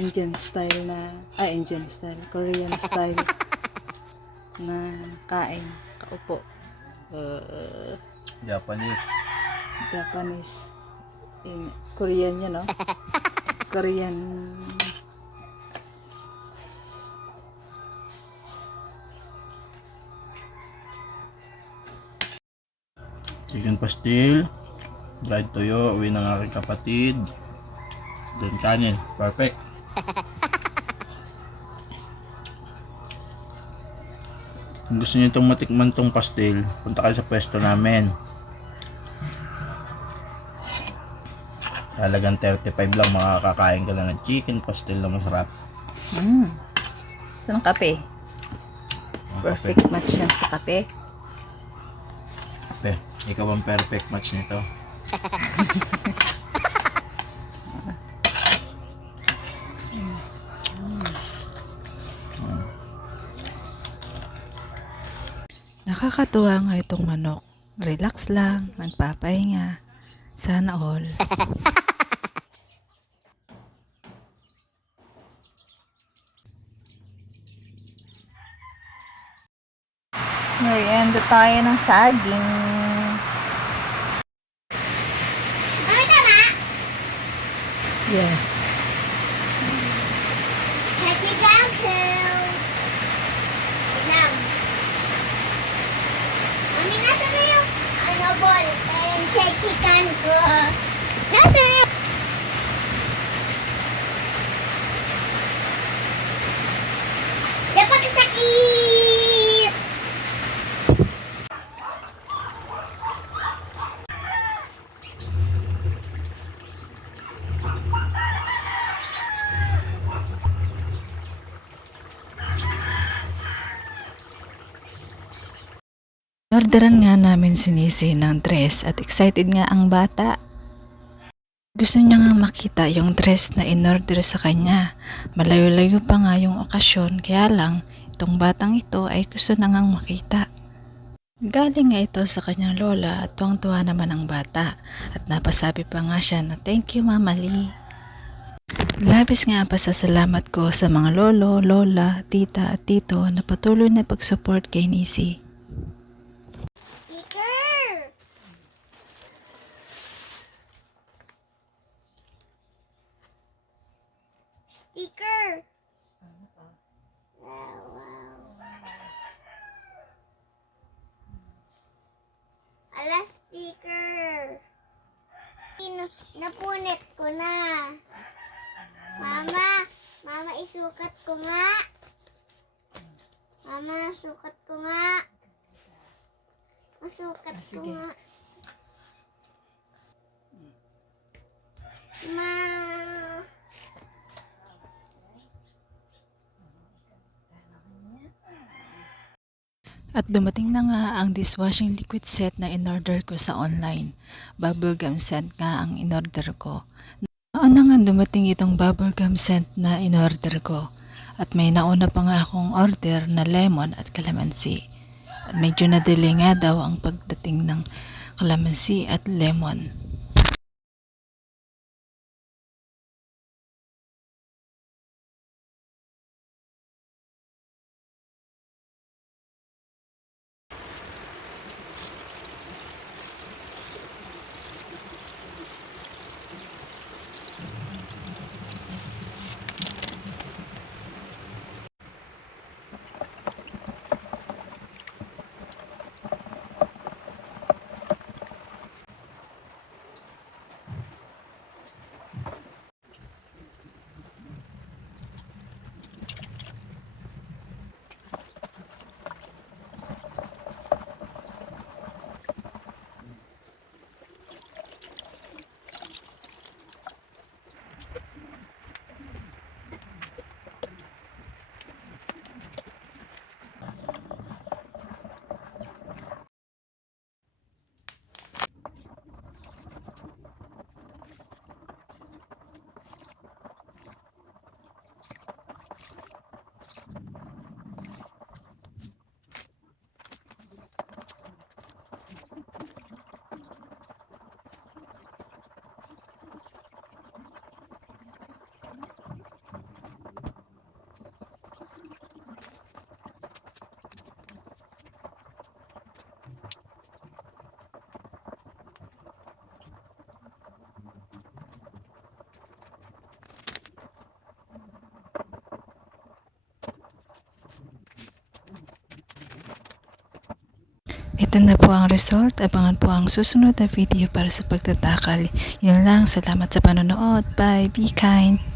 Indian style, Korean style na kain, kaupo. Japanese. Japanese, Korean yan, no? Korean. Chicken pastil. Dried tuyo. Uwi ng aking kapatid. Then kanin. Perfect. Kung gusto niyo itong matikman tong pastil, punta kayo sa pwesto namin. Halagang 35 lang, makakakain ka lang ng chicken pastil na masarap. Sa kape. Perfect match yan sa kape. Kape. Ikaw ang perfect match nito. Nakakatuwa nga itong manok. Relax lang, nagpapahinga. Sana all. Merienda tayo ng saging. Mami, tama? Yes. Touchy brown cow. Wait lang. Mami, nasa na yung ball? Yung chicken ko. Nasa na yun? Dapat sakit! Orderan nga namin si Nisi ng dress at excited nga ang bata. Gusto niya nga makita yung dress na in-order sa kanya. Malayo-layo pa nga yung okasyon, kaya lang itong batang ito ay gusto na ngang makita. Galing nga ito sa kanyang lola at tuwang-tuwa naman ang bata at napasabi pa nga siya na thank you Mama Lee. Labis nga ang pasasalamat ko sa mga lolo, lola, tita at tito na patuloy na pag-support kay Nisi. Sticker! Sticker! Ala, sticker! Napunit ko na. Mama, isukat ko nga. Mama, sukat ko nga. Masukat ko nga. Ma. At dumating na nga ang dishwashing liquid set na in-order ko sa online. Bubblegum scent nga ang in-order ko. Nauna nga dumating itong bubblegum scent na in-order ko. At may nauna pa nga akong order na lemon at calamansi. At medyo na-delay nga daw ang pagdating ng calamansi at lemon. Ito na po ang result. Abangan po ang susunod na video para sa pagtatakal. Yun lang. Salamat sa panonood. Bye. Be kind.